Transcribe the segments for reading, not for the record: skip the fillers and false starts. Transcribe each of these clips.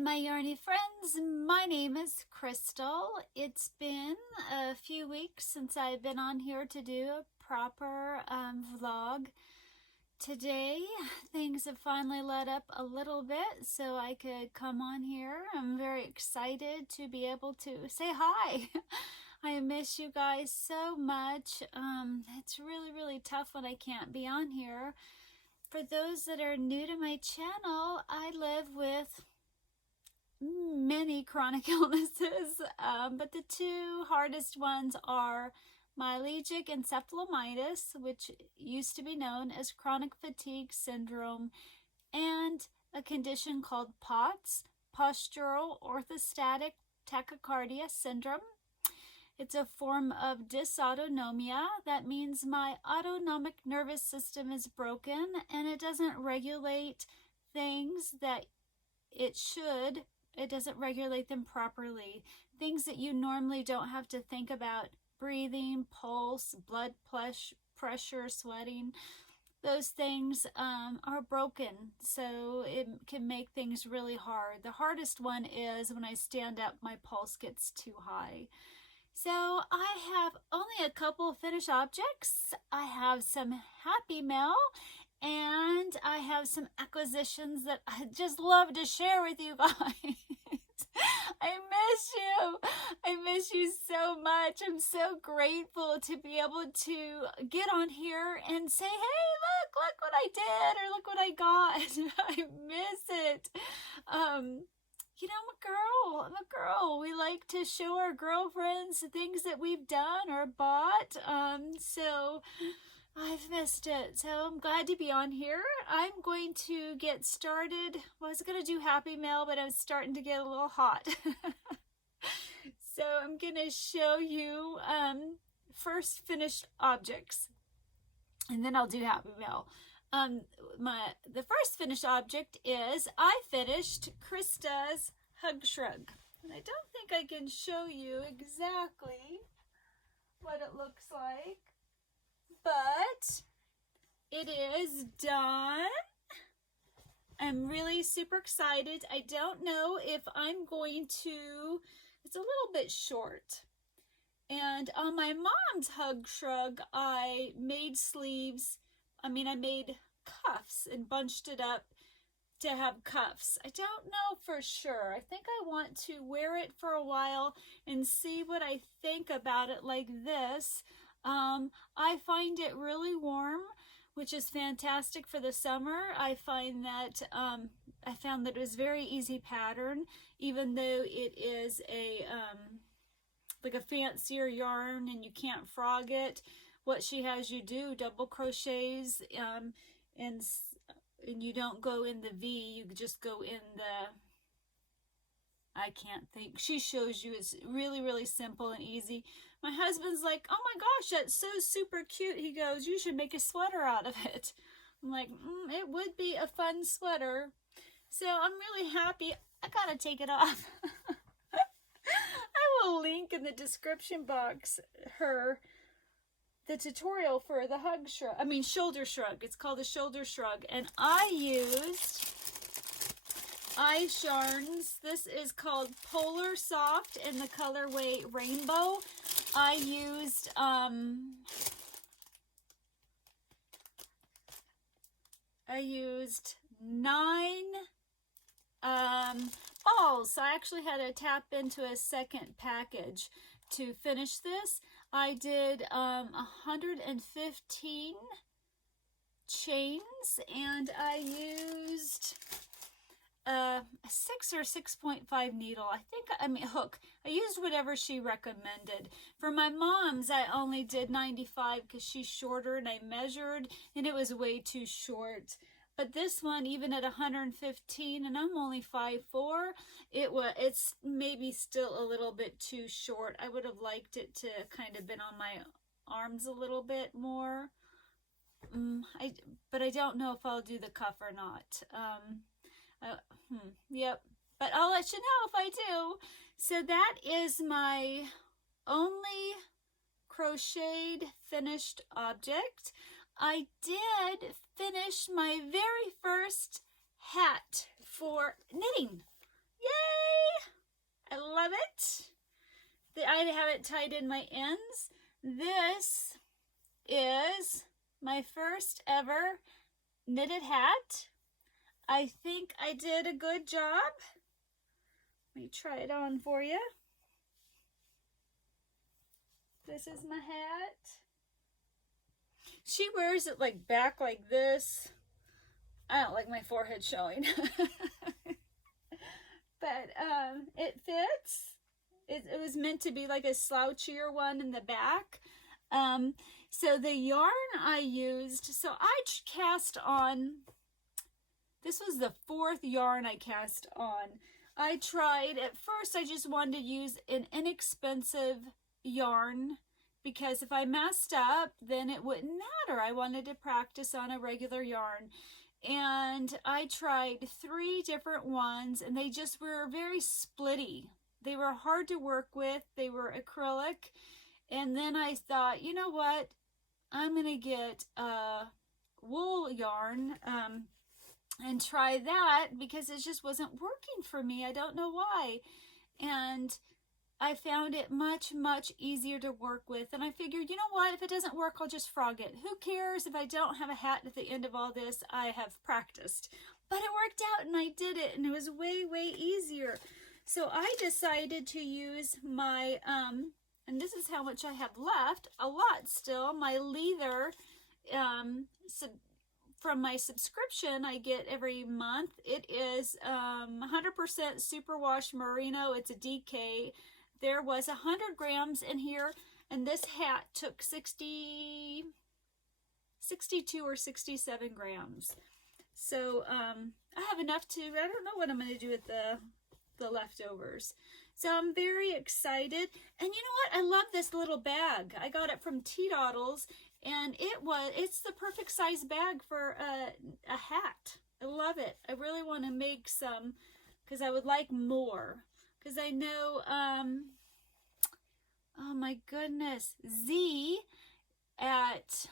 my yarny friends, my name is Crystal. It's been a few weeks since I've been on here to do a proper vlog. Today things have finally let up a little bit so I could come on here. I'm very excited to be able to say hi. I miss you guys so much. It's really tough when I can't be on here. For those that are new to my channel, I live with many chronic illnesses, but the two hardest ones are myalgic encephalomyelitis, which used to be known as chronic fatigue syndrome, and a condition called POTS, postural orthostatic tachycardia syndrome. It's a form of dysautonomia. That means my autonomic nervous system is broken and it doesn't regulate things that it should. It doesn't regulate them properly. Things that you normally don't have to think about: breathing, pulse, blood pressure, sweating. Those things are broken, so it can make things really hard. The hardest one is when I stand up, my pulse gets too high. So I have only a couple of finished objects. I have some happy mail, and I have some acquisitions that I just love to share with you guys. I miss you. I miss you so much. I'm so grateful to be able to get on here and say, hey, look what I did, or look what I got. I miss it. You know, I'm a girl. We like to show our girlfriends the things that we've done or bought. So I've missed it. So I'm glad to be on here. I'm going to get started. Well, I was going to do happy mail, but I'm starting to get a little hot. So I'm going to show you first finished objects, and then I'll do happy mail. The first finished object is I finished Krista's hug shrug. And I don't think I can show you exactly what it looks like, but it is done. I'm really super excited. I don't know if I'm going to, it's a little bit short. And on my mom's hug shrug, I made sleeves. I made cuffs and bunched it up to have cuffs. I don't know for sure. I think I want to wear it for a while and see what I think about it like this. I find it really warm, which is fantastic for the summer. I find that I found that it was very easy pattern, even though it is a like a fancier yarn and you can't frog it. What she has you do double crochets, and you don't go in the V, you just go in the, I can't think. She shows you. It's really simple and easy. My husband's like, oh my gosh, that's so super cute. He goes, you should make a sweater out of it. I'm like, it would be a fun sweater. So I'm really happy. I gotta take it off. I will link in the description box the tutorial for the hug shrug, shoulder shrug. It's called the shoulder shrug, and I used ice yarns. This is called Polar Soft in the colorway Rainbow. I used I used 9 balls. So I actually had to tap into a second package to finish this. I did 115 chains, and I used a 6 or 6.5 needle. Hook. I used whatever she recommended. For my mom's, I only did 95 because she's shorter, and I measured and it was way too short. But this one, even at 115, and I'm only 5'4", it's maybe still a little bit too short. I would have liked it to kind of been on my arms a little bit more. But I don't know if I'll do the cuff or not. Yep. But I'll let you know if I do. So that is my only crocheted finished object. I did finish my very first hat for knitting. I haven't tied in my ends. This is my first ever knitted hat. I think I did a good job. Let me try it on for you. This is my hat. She wears it like back like this. I don't like my forehead showing. But it fits. It was meant to be like a slouchier one in the back. So the yarn I used, so I cast on, this was the 4th yarn I cast on. I tried, at first I just wanted to use an inexpensive yarn because if I messed up, then it wouldn't matter. I wanted to practice on a regular yarn. And I tried 3 different ones and they just were very splitty. They were hard to work with. They were acrylic. And then I thought, you know what? I'm going to get wool yarn and try that because it just wasn't working for me. I don't know why. And I found it much, much easier to work with. And I figured, you know what? If it doesn't work, I'll just frog it. Who cares if I don't have a hat at the end of all this? I have practiced. But it worked out and I did it and it was way, way easier. So I decided to use my, and this is how much I have left, a lot still, my leather from my subscription I get every month. It is 100% superwash merino. It's a DK. There was 100 grams in here, and this hat took 62 or 67 grams. So I have enough to, I don't know what I'm going to do with the leftovers. So I'm very excited. And you know what? I love this little bag. I got it from Teetoddles, and it's the perfect size bag for a hat. I love it. I really want to make some because I would like more. Because I know, oh my goodness, Z at,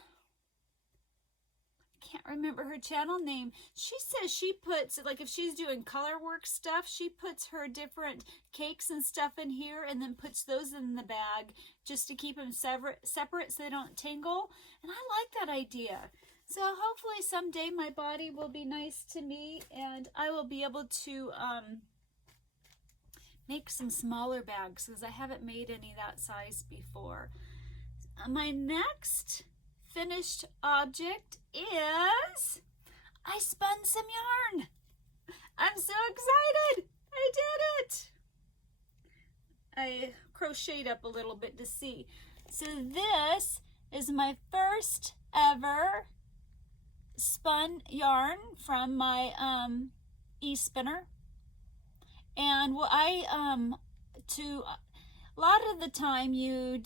I can't remember her channel name. She says she puts, like if she's doing color work stuff, she puts her different cakes and stuff in here and then puts those in the bag just to keep them separate so they don't tingle. And I like that idea. So hopefully someday my body will be nice to me and I will be able to make some smaller bags because I haven't made any that size before. My next finished object is I spun some yarn. I'm so excited. I did it. I crocheted up a little bit to see. So this is my first ever spun yarn from my e-spinner. And what a lot of the time you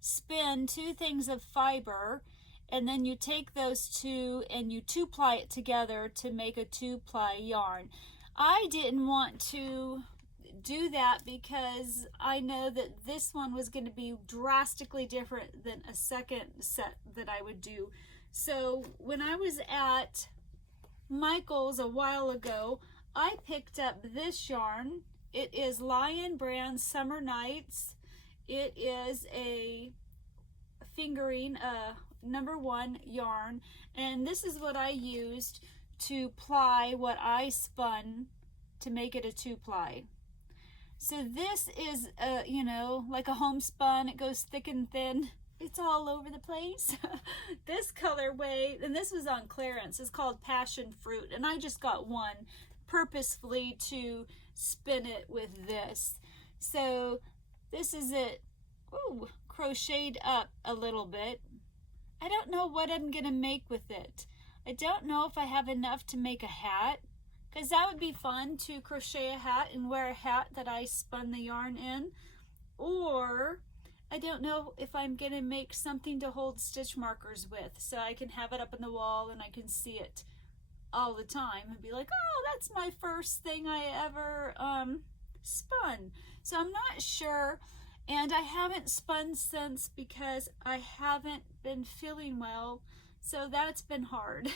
spin 2 things of fiber and then you take those 2 and you 2-ply it together to make a 2-ply yarn. I didn't want to do that because I know that this one was going to be drastically different than a second set that I would do. So when I was at Michael's a while ago, I picked up this yarn. It is Lion Brand Summer Nights. It is a fingering, #1 yarn, and this is what I used to ply what I spun to make it a 2-ply. So this is, you know, like a homespun. It goes thick and thin. It's all over the place. This colorway, and this was on clearance, is called Passion Fruit, and I just got one purposefully to spin it with this. So this is it. Ooh, crocheted up a little bit. I don't know what I'm gonna make with it. I don't know if I have enough to make a hat, because that would be fun to crochet a hat and wear a hat that I spun the yarn in. Or I don't know if I'm gonna make something to hold stitch markers with so I can have it up on the wall and I can see it all the time and be like, oh, that's my first thing I ever spun. So I'm not sure, and I haven't spun since because I haven't been feeling well, so that's been hard.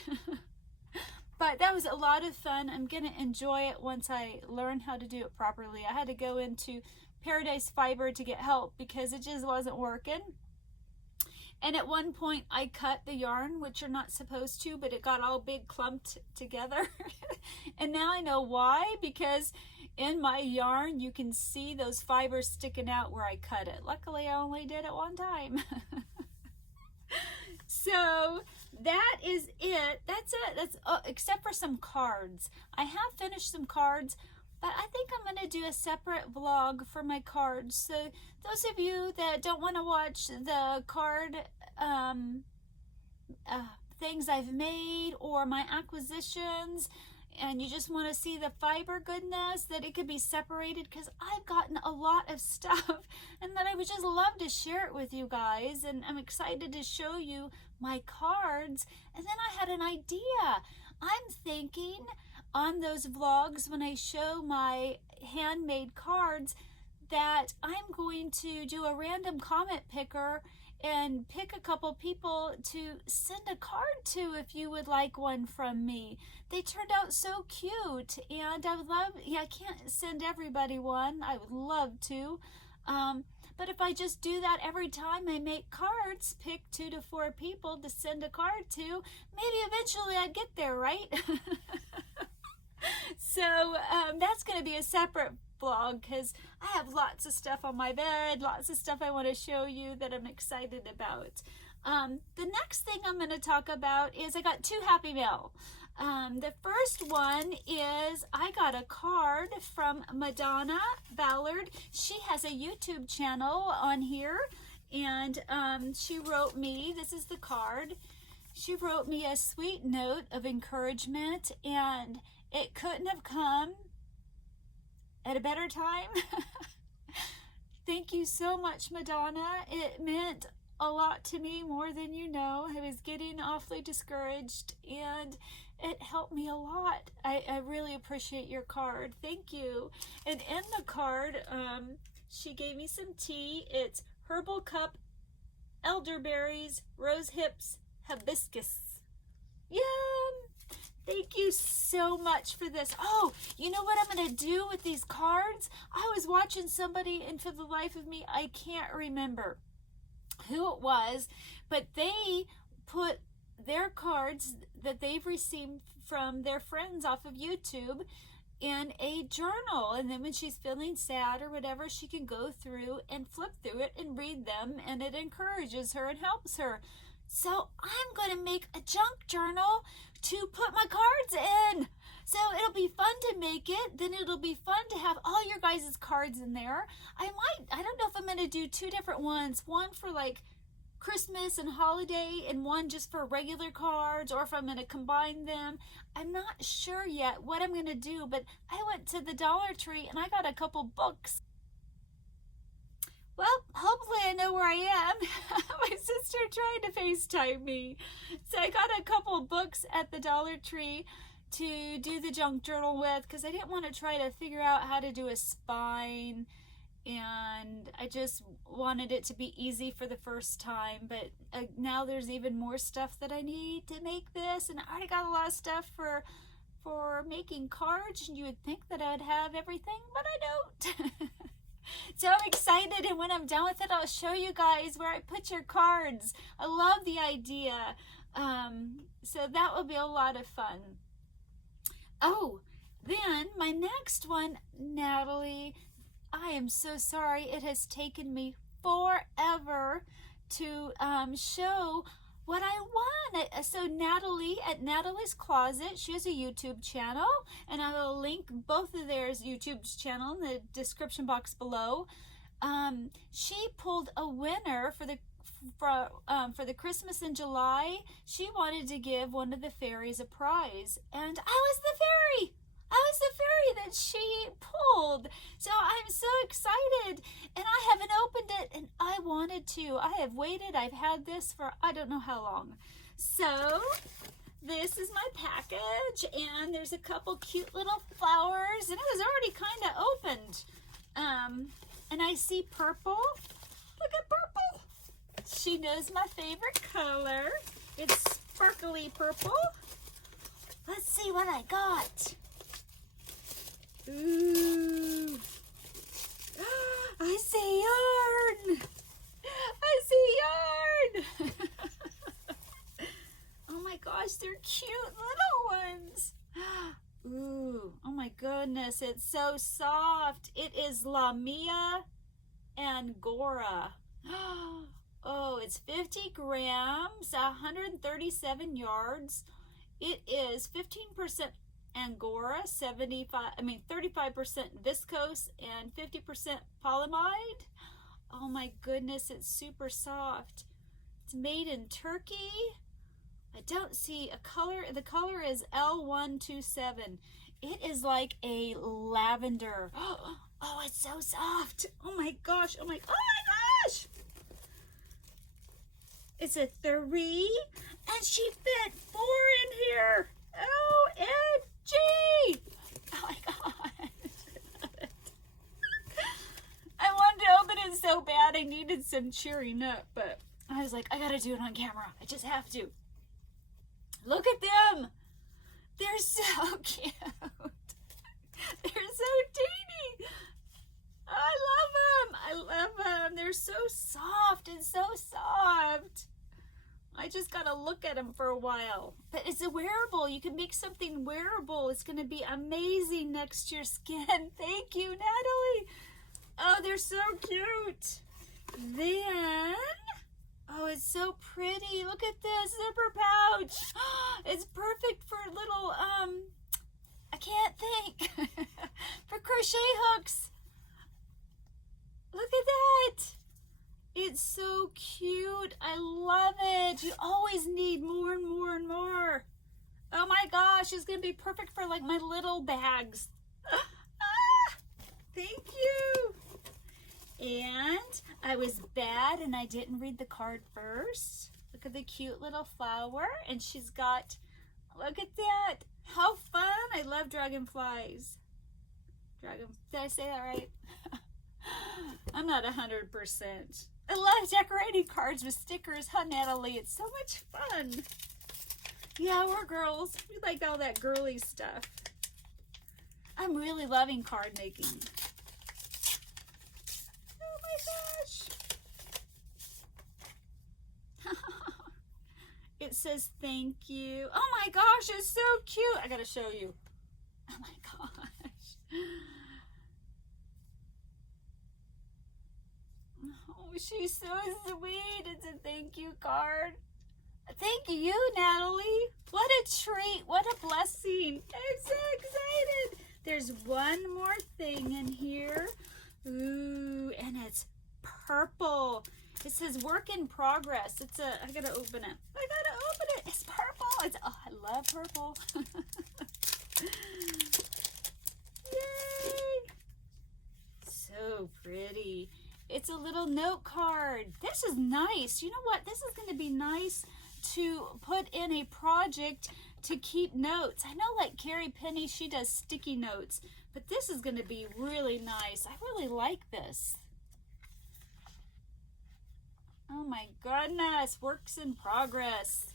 But that was a lot of fun. I'm gonna enjoy it once I learn how to do it properly. I had to go into Paradise Fiber to get help because it just wasn't working. And at one point I cut the yarn, which you're not supposed to, but it got all big clumped together. And now I know why, because in my yarn you can see those fibers sticking out where I cut it. Luckily I only did it one time. So that is it. That's it. That's except for some cards. I have finished some cards, but I think I'm going to do a separate vlog for my cards. So those of you that don't want to watch the card things I've made or my acquisitions, and you just want to see the fiber goodness, that it could be separated, because I've gotten a lot of stuff and that I would just love to share it with you guys, and I'm excited to show you my cards. And then I had an idea. I'm thinking on those vlogs when I show my handmade cards that I'm going to do a random comment picker and pick a couple people to send a card to if you would like one from me. They turned out so cute, and I would love, I can't send everybody one. I would love to. But if I just do that every time I make cards, pick 2 to 4 people to send a card to, maybe eventually I'd get there, right? So that's going to be a separate vlog because I have lots of stuff on my bed, lots of stuff I want to show you that I'm excited about. The next thing I'm going to talk about is I got 2 Happy Mail. The first one is I got a card from Madonna Ballard. She has a YouTube channel on here, and she wrote me, this is the card, she wrote me a sweet note of encouragement, and it couldn't have come at a better time. Thank you so much, Madonna. It meant a lot to me, more than you know. I was getting awfully discouraged, and it helped me a lot. I really appreciate your card. Thank you. And in the card, she gave me some tea. It's herbal cup, elderberries, rose hips, hibiscus. Yum! Thank you so much for this. Oh, you know what I'm going to do with these cards? I was watching somebody, and for the life of me, I can't remember who it was, but they put their cards that they've received from their friends off of YouTube in a journal, and then when she's feeling sad or whatever, she can go through and flip through it and read them, and it encourages her and helps her. So I'm going to make a junk journal to put my cards in. So it'll be fun to make it. Then it'll be fun to have all your guys' cards in there. I don't know if I'm going to do 2 different ones. One for like Christmas and holiday, and one just for regular cards, or if I'm going to combine them. I'm not sure yet what I'm going to do, but I went to the Dollar Tree and I got a couple books. Well, hopefully I know where I am. My sister tried to FaceTime me. So I got a couple books at the Dollar Tree to do the junk journal with, because I didn't want to try to figure out how to do a spine, and I just wanted it to be easy for the first time. But now there's even more stuff that I need to make this, and I already got a lot of stuff for making cards, and you would think that I'd have everything, but I don't. So I'm excited, and when I'm done with it, I'll show you guys where I put your cards. I love the idea. So that will be a lot of fun. Oh, then my next one, Natalie, I am so sorry. It has taken me forever to show what I want. So Natalie at Natalies Closet, she has a YouTube channel, and I will link both of their YouTube channel in the description box below. She pulled a winner for the Christmas in July. She wanted to give one of the fairies a prize, and I was the fairy. I was the fairy that she pulled. So I'm so excited, and I haven't opened it, and I wanted to. I have waited. I've had this for I don't know how long. So this is my package, and there's a couple cute little flowers, and it was already kind of opened. And I see purple. Look at purple. She knows my favorite color. It's sparkly purple. Let's see what I got. Ooh. goodness, it's so soft. It is Lamia Angora. Oh, it's 50 grams, 137 yards. It is 15% Angora, 35% viscose, and 50% polyamide. Oh my goodness, it's super soft. It's made in Turkey. I don't see a color. The color is L127. It is like a lavender. Oh, it's so soft. Oh my gosh. Oh my gosh. It's a 3, and she fit 4 in here. OMG. Oh my gosh. I wanted to open it so bad. I needed some cheering up, but I was like, I gotta do it on camera. I just have to. Look at them. They're so cute. They're so teeny. I love them. They're so soft and so soft. I just gotta look at them for a while. But it's a wearable. You can make something wearable. It's gonna be amazing next to your skin. Thank you, Natalie. Oh, they're so cute. Then, oh, it's so pretty. Look at this zipper pouch. It's perfect for little, I can't think, for crochet hooks. Look at that. It's so cute. I love it. You always need more and more and more. Oh my gosh, it's going to be perfect for like my little bags. Thank you. And I was bad and I didn't read the card first. Look at the cute little flower. And she's got, look at that. How fun. I love dragonflies. Did I say that right? I'm not 100%. I love decorating cards with stickers, huh, Natalie? It's so much fun. Yeah, we're girls. We like all that girly stuff. I'm really loving card making. Oh my gosh. It says thank you. Oh my gosh, it's so cute. I gotta show you. Oh my gosh. Oh, she's so sweet. It's a thank you card. Thank you, Natalie. What a treat. What a blessing. I'm so excited. There's one more thing in here. Ooh, and it's purple. It says work in progress. I gotta open it. I gotta open it. It's purple. Oh, I love purple. Yay. So pretty. It's a little note card. This is nice. You know what? This is going to be nice to put in a project to keep notes. I know like Carrie Penny, she does sticky notes, but this is going to be really nice. I really like this. Oh my goodness. Works in progress.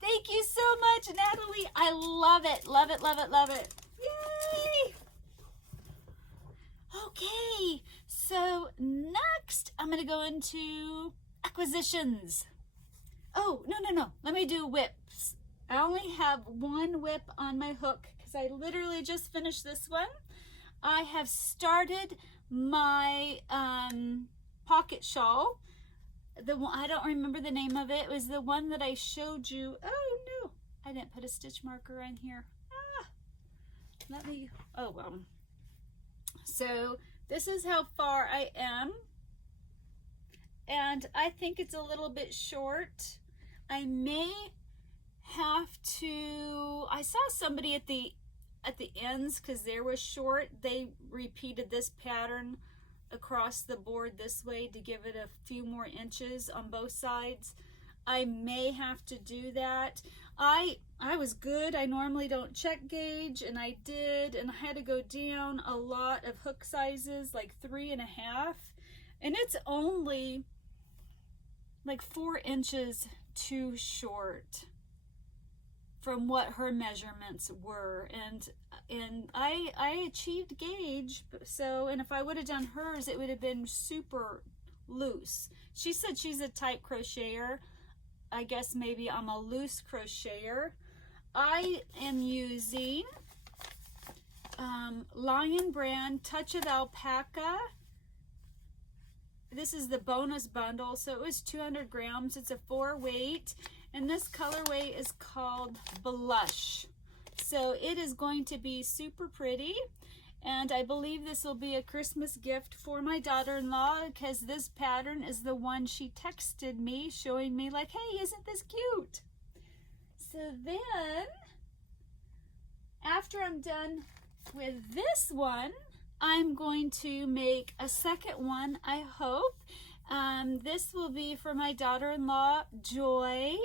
Thank you so much, Natalie. I love it. Love it, love it, love it. Yay! Okay, so next I'm going to go into acquisitions. Oh, no. Let me do WIPS. I only have one WIP on my hook because I literally just finished this one. I have started my pocket shawl. The one, I don't remember the name of it. It was the one that I showed you. Oh, no. I didn't put a stitch marker in here. Oh, well. So this is how far I am, and I think it's a little bit short. I may have to, I saw somebody at the ends because they were short. They repeated this pattern across the board this way to give it a few more inches on both sides. I may have to do that. I was good. I normally don't check gauge, and I did, and I had to go down a lot of hook sizes, like 3.5, and it's only like 4 inches too short from what her measurements were, and I achieved gauge. So, and if I would have done hers, it would have been super loose. She said she's a tight crocheter. I guess maybe I'm a loose crocheter. I am using Lion brand Touch of Alpaca. This is the bonus bundle, so it was 200 grams. It's a 4 weight, and this colorway is called Blush. So it is going to be super pretty, and I believe this will be a Christmas gift for my daughter-in-law, because this pattern is the one she texted me showing me like, hey, isn't this cute? So then, after I'm done with this one, I'm going to make a second one, I hope. This will be for my daughter-in-law, Joy.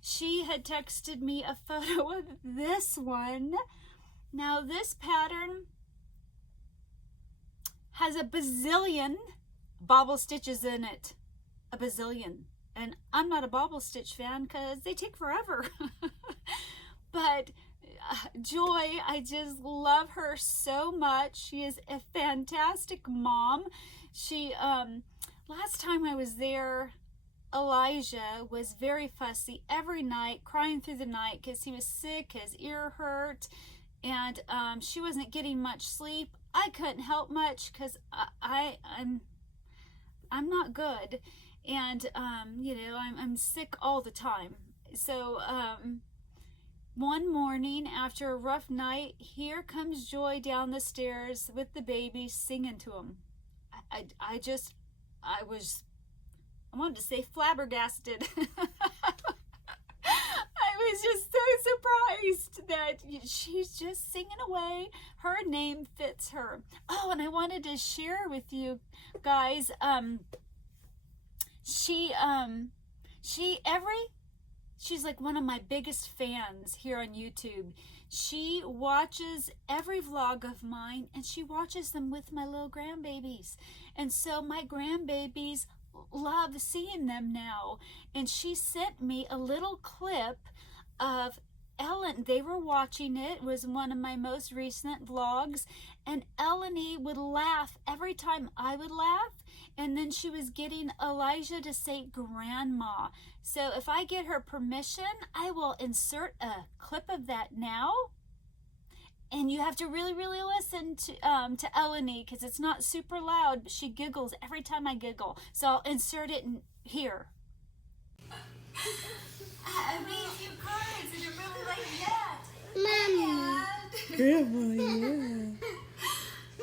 She had texted me a photo of this one. Now this pattern has a bazillion bobble stitches in it. A bazillion. And I'm not a bobble stitch fan because they take forever. But Joy, I just love her so much. She is a fantastic mom. She, last time I was there, Elijah was very fussy every night, crying through the night because he was sick, his ear hurt, and she wasn't getting much sleep. I couldn't help much because I'm not good, and you know, I'm sick all the time. So one morning after a rough night, here comes Joy down the stairs with the baby singing to him. I wanted to say flabbergasted. I was just so surprised that she's just singing away. Her name fits her. Oh, and I wanted to share with you guys, she's like one of my biggest fans here on YouTube. She watches every vlog of mine, and she watches them with my little grandbabies. And so my grandbabies love seeing them now. And she sent me a little clip of Ellen. They were watching it. It was one of my most recent vlogs. And Eleni would laugh every time I would laugh. And then she was getting Elijah to say grandma. So if I get her permission, I will insert a clip of that now. And you have to really, really listen to Eleni, because it's not super loud, but she giggles every time I giggle. So I'll insert it in here. I made a few cards and I really like that. Mama. Grandma, yeah.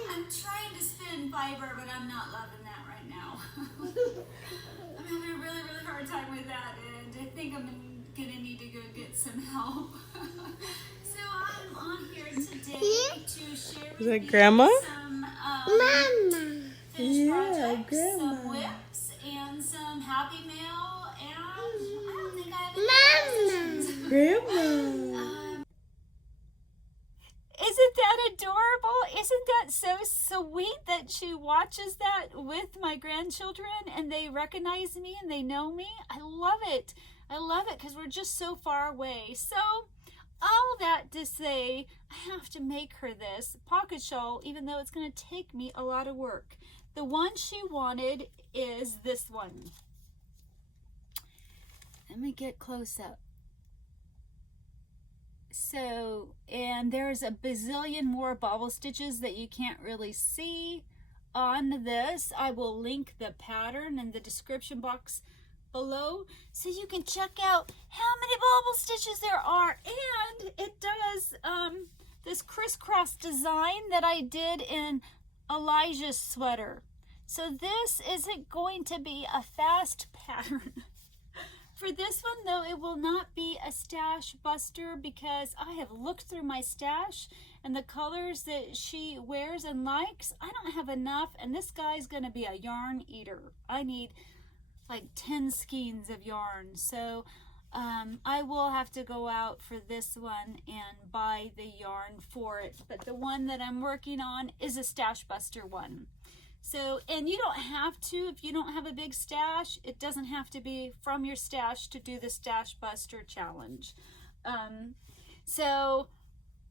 I'm trying to spin fiber, but I'm not loving that right now. I'm having a really, really hard time with that, and I think I'm gonna need to go get some help. So I'm on here today to share with you Grandma? some Mama. finished Yeah, projects, Grandma. some WIPS, and some Happy Mail, and I don't think I have any questions. Grandma. Isn't that adorable? Isn't that so sweet that she watches that with my grandchildren and they recognize me and they know me? I love it. I love it because we're just so far away. So all that to say, I have to make her this pocket shawl, even though it's going to take me a lot of work. The one she wanted is this one. Let me get close up. So, and there's a bazillion more bobble stitches that you can't really see on this. I will link the pattern in the description box below so you can check out how many bobble stitches there are. And it does this crisscross design that I did in Elijah's sweater. So this isn't going to be a fast pattern. For this one, though, it will not be a stash buster because I have looked through my stash and the colors that she wears and likes, I don't have enough, and this guy's going to be a yarn eater. I need like 10 skeins of yarn, so I will have to go out for this one and buy the yarn for it. But the one that I'm working on is a stash buster one. So, and you don't have to, if you don't have a big stash, it doesn't have to be from your stash to do the Stash Buster Challenge. So,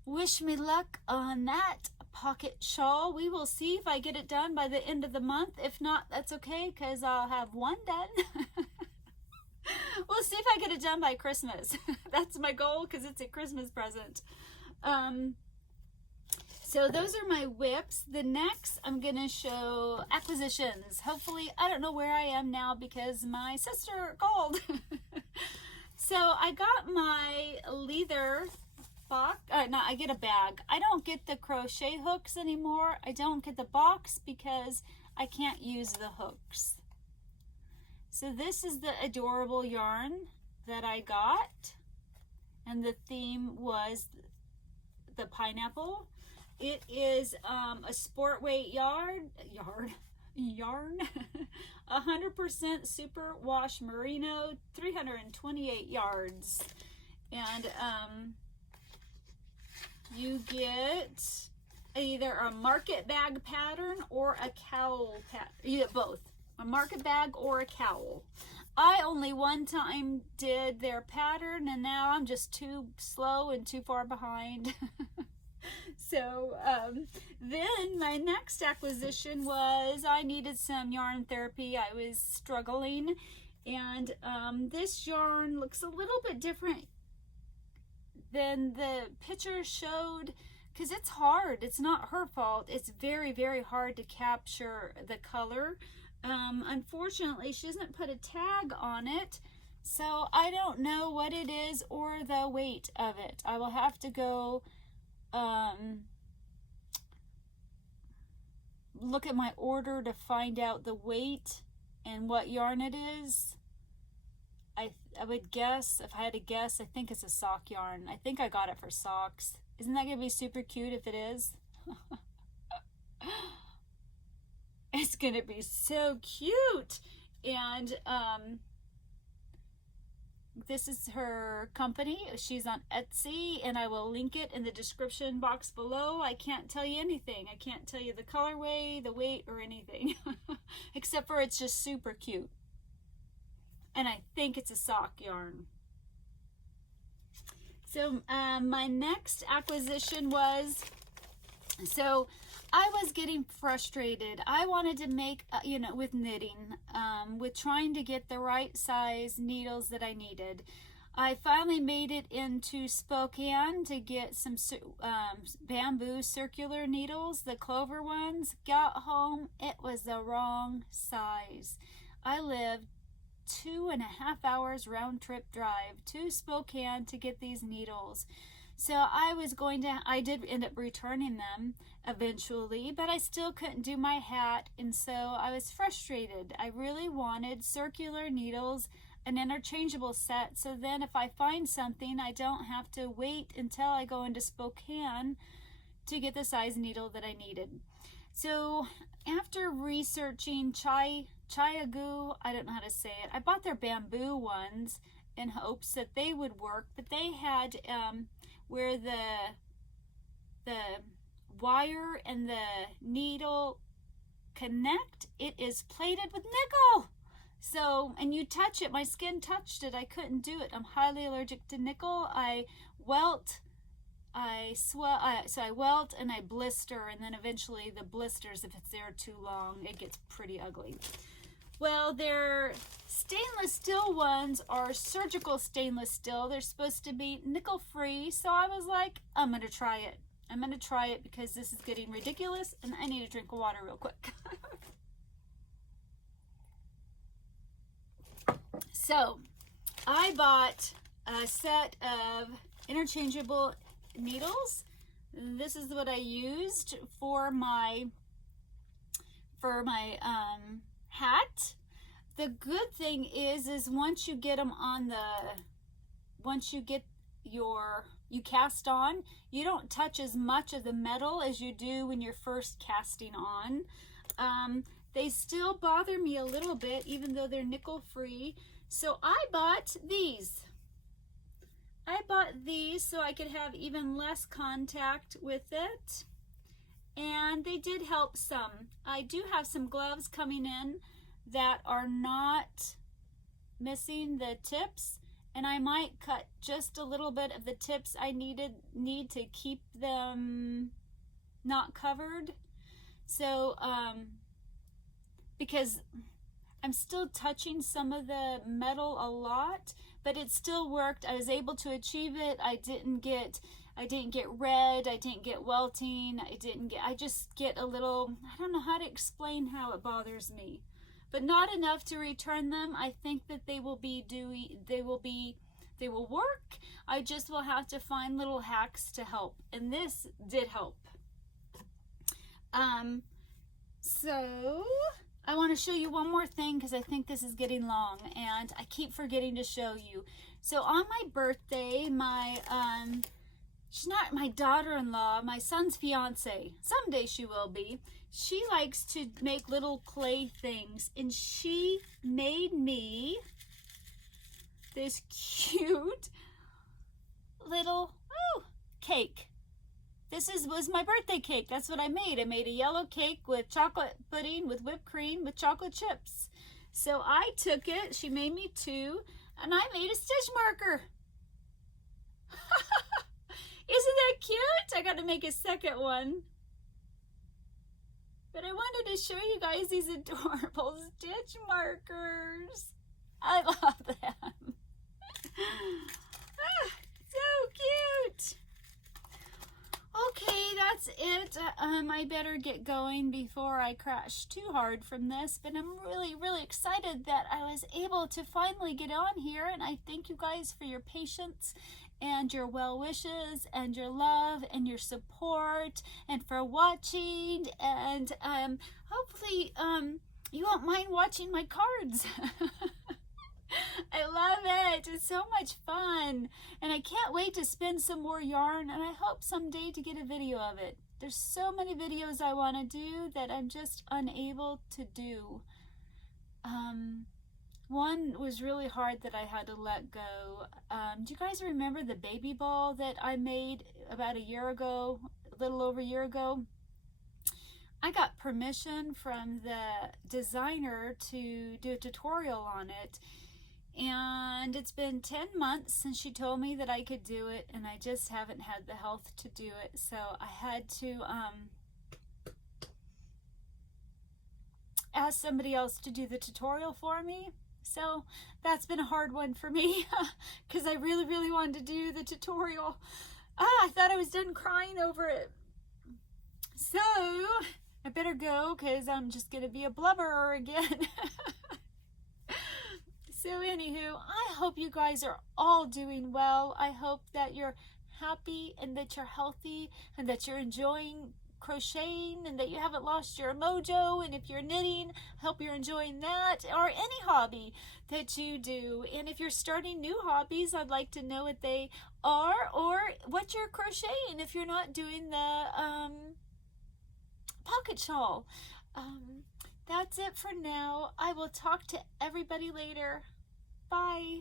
wish me luck on that pocket shawl. We will see if I get it done by the end of the month. If not, that's okay, because I'll have one done. We'll see if I get it done by Christmas. That's my goal, because it's a Christmas present. So those are my WIPS. The next I'm gonna show acquisitions. Hopefully, I don't know where I am now because my sister called. So I got my leather box. No, I get a bag. I don't get the crochet hooks anymore. I don't get the box because I can't use the hooks. So this is the adorable yarn that I got, and the theme was the pineapple. It is a sport weight yarn, 100% super wash merino, 328 yards, and you get either a market bag pattern or a cowl pattern. You get both, a market bag or a cowl. I only one time did their pattern, and now I'm just too slow and too far behind. So then my next acquisition was I needed some yarn therapy. I was struggling, and this yarn looks a little bit different than the picture showed, because it's hard. It's not her fault. It's very, very hard to capture the color. Unfortunately, she doesn't put a tag on it, so I don't know what it is or the weight of it. I will have to go look at my order to find out the weight and what yarn it is. I would guess, if I had to guess, I think it's a sock yarn. I think I got it for socks. Isn't that going to be super cute if it is? It's going to be so cute. And this is her company. She's on Etsy, and I will link it in the description box below. I can't tell you anything. I can't tell you the colorway, the weight, or anything. Except for it's just super cute. And I think it's a sock yarn. So my next acquisition was, so I was getting frustrated. I wanted to make, with knitting, with trying to get the right size needles that I needed. I finally made it into Spokane to get some bamboo circular needles, the clover ones. Got home, it was the wrong size. I lived 2.5 hours round trip drive to Spokane to get these needles. So I did end up returning them eventually, but I still couldn't do my hat, and so I was frustrated. I really wanted circular needles, an interchangeable set, so then if I find something, I don't have to wait until I go into Spokane to get the size needle that I needed. So after researching Chiagu, I don't know how to say it, I bought their bamboo ones in hopes that they would work, but they had where the wire and the needle connect, it is plated with nickel. So, and you touch it, my skin touched it, I couldn't do it. I'm highly allergic to nickel. I welt, so I welt and I blister, and then eventually the blisters, if it's there too long, it gets pretty ugly. Well, their stainless steel ones are surgical stainless steel. They're supposed to be nickel free, so I was like, I'm going to try it. I'm going to try it because this is getting ridiculous and I need a drink of water real quick. So, I bought a set of interchangeable needles. This is what I used for my hat. The good thing is once you get them on you cast on, you don't touch as much of the metal as you do when you're first casting on. They still bother me a little bit even though they're nickel free. So I bought these. I bought these so I could have even less contact with it. And they did help some. I do have some gloves coming in that are not missing the tips, and I might cut just a little bit of the tips I need to keep them not covered. So because I'm still touching some of the metal a lot, but it still worked. I was able to achieve it. I didn't get I didn't get red, I didn't get welting, I just get a little, I don't know how to explain how it bothers me, but not enough to return them. I think that they will work. I just will have to find little hacks to help, and this did help. So I want to show you one more thing because I think this is getting long and I keep forgetting to show you. So on my birthday, she's not my daughter-in-law, my son's fiance, someday she will be, she likes to make little clay things, and she made me this cute little cake. This was my birthday cake. That's what I made. I made a yellow cake with chocolate pudding with whipped cream with chocolate chips. So I took it, she made me two, and I made a stitch marker. Isn't that cute? I got to make a second one. But I wanted to show you guys these adorable stitch markers. I love them. So cute. Okay, that's it. I better get going before I crash too hard from this, but I'm really, really excited that I was able to finally get on here, and I thank you guys for your patience and your well wishes and your love and your support and for watching, and hopefully you won't mind watching my cards. I love it. It's so much fun, and I can't wait to spin some more yarn, and I hope someday to get a video of it. There's so many videos I want to do that I'm just unable to do. One was really hard that I had to let go. Do you guys remember the baby ball that I made about a year ago, a little over a year ago? I got permission from the designer to do a tutorial on it, and it's been 10 months since she told me that I could do it, and I just haven't had the health to do it. So I had to ask somebody else to do the tutorial for me. So that's been a hard one for me because I really, really wanted to do the tutorial. I thought I was done crying over it. So I better go because I'm just going to be a blubberer again. So anywho, I hope you guys are all doing well. I hope that you're happy and that you're healthy and that you're enjoying crocheting and that you haven't lost your mojo. And if you're knitting, I hope you're enjoying that, or any hobby that you do. And if you're starting new hobbies, I'd like to know what they are or what you're crocheting if you're not doing the pocket shawl. That's it for now. I will talk to everybody later. Bye.